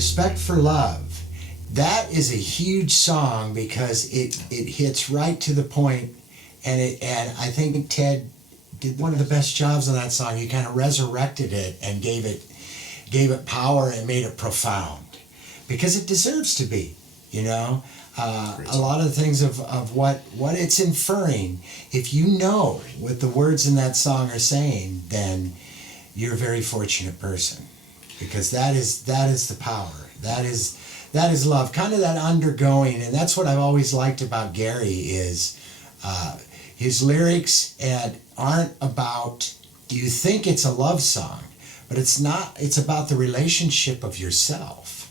Respect for Love. That is a huge song because it hits right to the point, and I think Ted did one of the best jobs on that song. He kind of resurrected it and gave it power and made it profound because it deserves to be, you know. A lot of the things of what it's inferring, if you know what the words in that song are saying, then you're a very fortunate person, because that is the power. That is love, kind of that undergoing. And that's what I've always liked about Gary is his lyrics aren't about, you think it's a love song, but it's not. It's about the relationship of yourself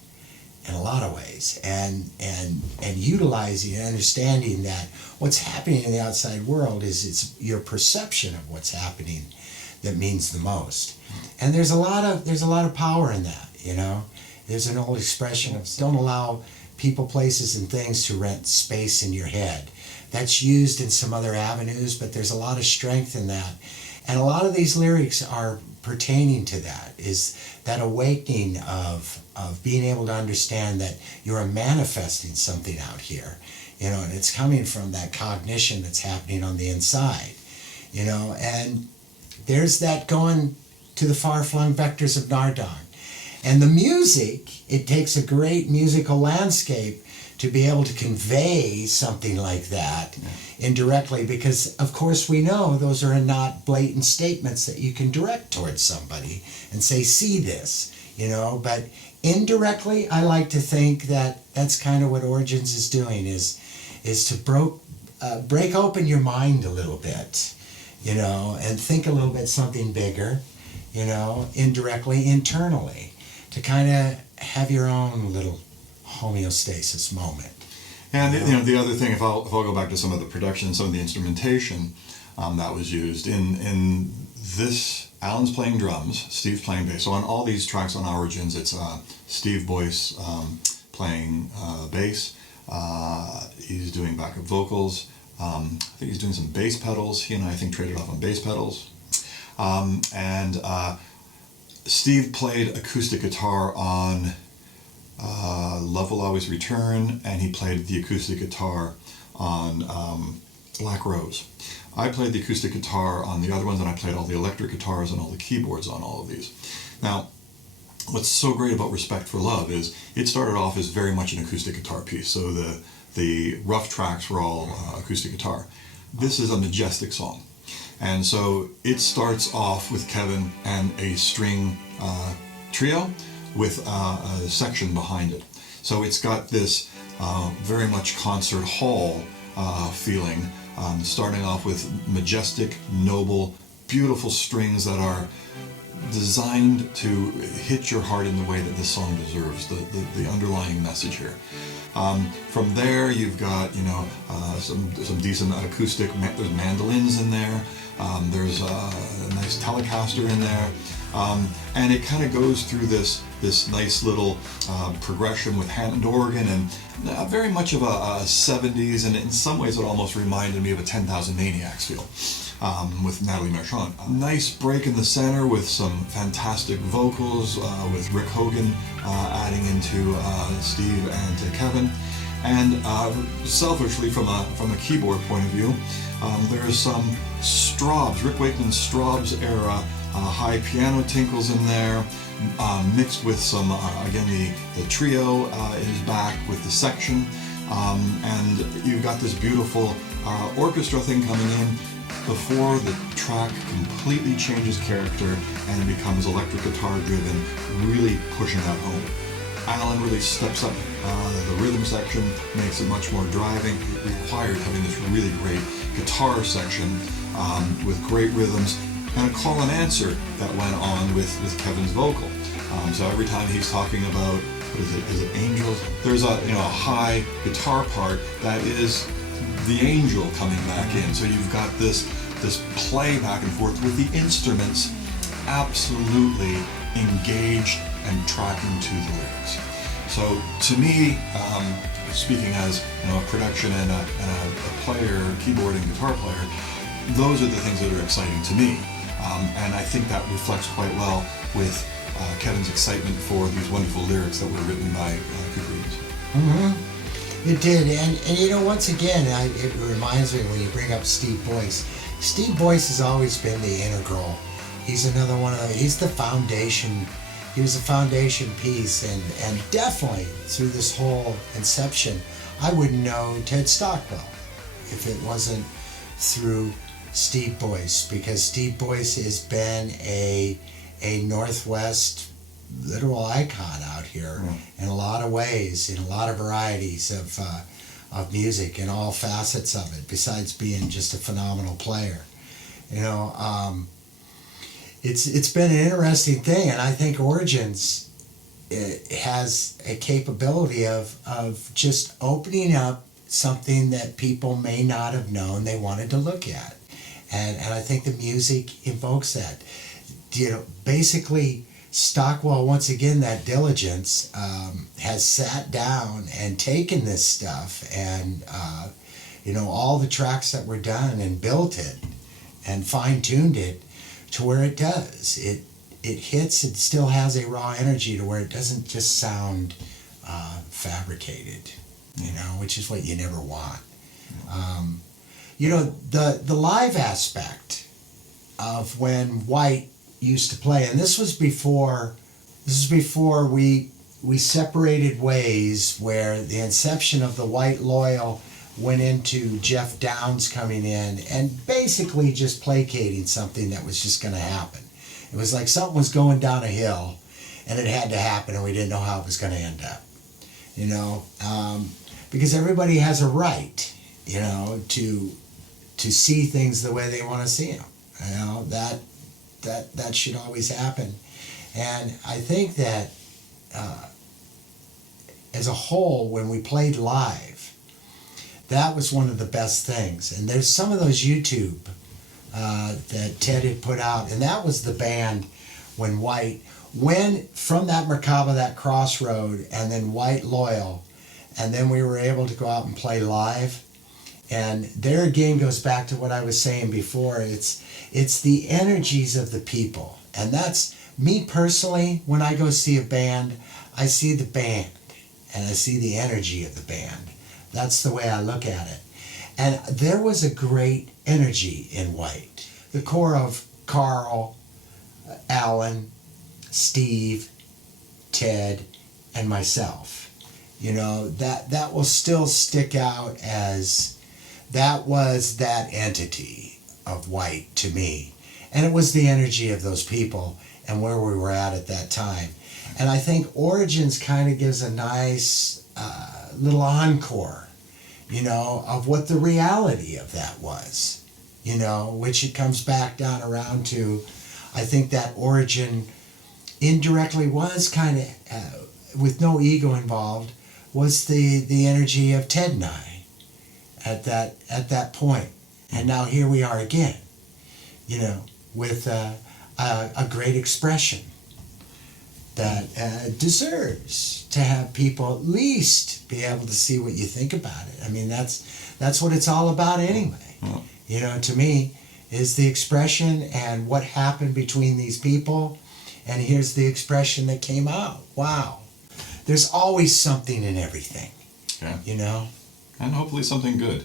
in a lot of ways, and utilizing and understanding that what's happening in the outside world it's your perception of what's happening that means the most. And there's a lot of power in that, you know. There's an old expression of don't allow people, places, and things to rent space in your head. That's used in some other avenues, but there's a lot of strength in that. And a lot of these lyrics are pertaining to that, is that awakening of being able to understand that you're manifesting something out here, you know, and it's coming from that cognition that's happening on the inside, you know. And there's that going to the far-flung vectors of Nardon. And the music, it takes a great musical landscape to be able to convey something like that indirectly, because of course we know those are not blatant statements that you can direct towards somebody and say, see this, you know. But indirectly, I like to think that that's kind of what Origins is doing, is to break open your mind a little bit, you know, and think a little bit something bigger, you know, indirectly, internally, to kind of have your own little homeostasis moment. And you know, the other thing, if I'll go back to some of the production, some of the instrumentation that was used in this, Alan's playing drums, Steve's playing bass. So on all these tracks on Origins, it's Steve Boyce playing bass. He's doing backup vocals. I think he's doing some bass pedals. He and I think traded off on bass pedals. And Steve played acoustic guitar on Love Will Always Return, and he played the acoustic guitar on Black Rose. I played the acoustic guitar on the other ones, and I played all the electric guitars and all the keyboards on all of these. Now, what's so great about Respect for Love is it started off as very much an acoustic guitar piece, so the rough tracks were all acoustic guitar. This is a majestic song, and so it starts off with Kevin and a string trio with a section behind it. So it's got this very much concert hall feeling, starting off with majestic, noble, beautiful strings that are designed to hit your heart in the way that this song deserves, the underlying message here. From there, you've got, you know, some decent acoustic. There's mandolins in there. There's a nice Telecaster in there, and it kind of goes through this nice little progression with Hammond organ, and very much of a 70s, and in some ways it almost reminded me of a 10,000 Maniacs feel. With Natalie Marchand. Nice break in the center with some fantastic vocals, with Rick Hogan adding into Steve and to Kevin. And selfishly, from a keyboard point of view, there's some Straubs, Rick Wakeman's Straubs era high piano tinkles in there, mixed with some, again, the trio is back with the section, and you've got this beautiful orchestra thing coming in before the track completely changes character and it becomes electric guitar driven, really pushing that home. Alan really steps up the rhythm section, makes it much more driving. It required having this really great guitar section with great rhythms and a call and answer that went on with Kevin's vocal. So every time he's talking about, what is it Angels? There's a high guitar part that is the angel coming back in. So you've got this play back and forth with the instruments absolutely engaged and tracking to the lyrics. So to me, speaking as a production and a player, keyboard and guitar player, those are the things that are exciting to me. And I think that reflects quite well with Kevin's excitement for these wonderful lyrics that were written by Currie. Mm-hmm. It did, and you know, once again, it reminds me when you bring up Steve Boyce. Steve Boyce has always been the integral. He's another one of he's the foundation. He was a foundation piece, and definitely through this whole inception, I wouldn't know Ted Stockwell if it wasn't through Steve Boyce, because Steve Boyce has been a Northwest literal icon out here in a lot of ways, in a lot of varieties of music, in all facets of it, besides being just a phenomenal player. You know, it's been an interesting thing, and I think Origins has a capability of just opening up something that people may not have known they wanted to look at. And I think the music invokes that. You know, basically, Stockwell, once again, that diligence, has sat down and taken this stuff and, you know, all the tracks that were done and built it and fine-tuned it to where it does. It hits, it still has a raw energy to where it doesn't just sound fabricated, you know, which is what you never want. You know, the live aspect of when White used to play, and this was before we separated ways, where the inception of the White Loyal went into Jeff Downs coming in and basically just placating something that was just going to happen. It was like something was going down a hill and it had to happen, and we didn't know how it was going to end up, you know, because everybody has a right, you know, to see things the way they want to see them. You know, that should always happen. And I think that as a whole, when we played live, that was one of the best things. And there's some of those YouTube that Ted had put out, and that was the band when White, from that Merkaba, that Crossroad, and then White Loyal, and then we were able to go out and play live. And there again goes back to what I was saying before. It's the energies of the people. And that's me personally. When I go see a band, I see the band and I see the energy of the band. That's the way I look at it. And there was a great energy in White. The core of Carl, Alan, Steve, Ted, and myself. You know, that will still stick out as that was that entity of White to me. And it was the energy of those people and where we were at that time. And I think Origins kind of gives a nice little encore, you know, of what the reality of that was, you know, which it comes back down around to. I think that Origin indirectly was kind of, with no ego involved, was the energy of Ted and I at that point. And now here we are again, you know, with a great expression that deserves to have people at least be able to see what you think about it. I mean, that's what it's all about anyway. Oh. You know, to me, is the expression and what happened between these people. And here's the expression that came out. Wow. There's always something in everything. Yeah. You know? And hopefully something good.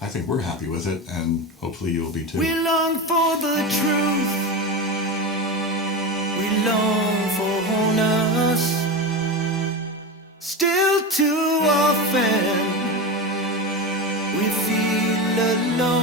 I think we're happy with it, and hopefully you'll be too. We long for the truth. We long for wholeness. Still too often we feel alone.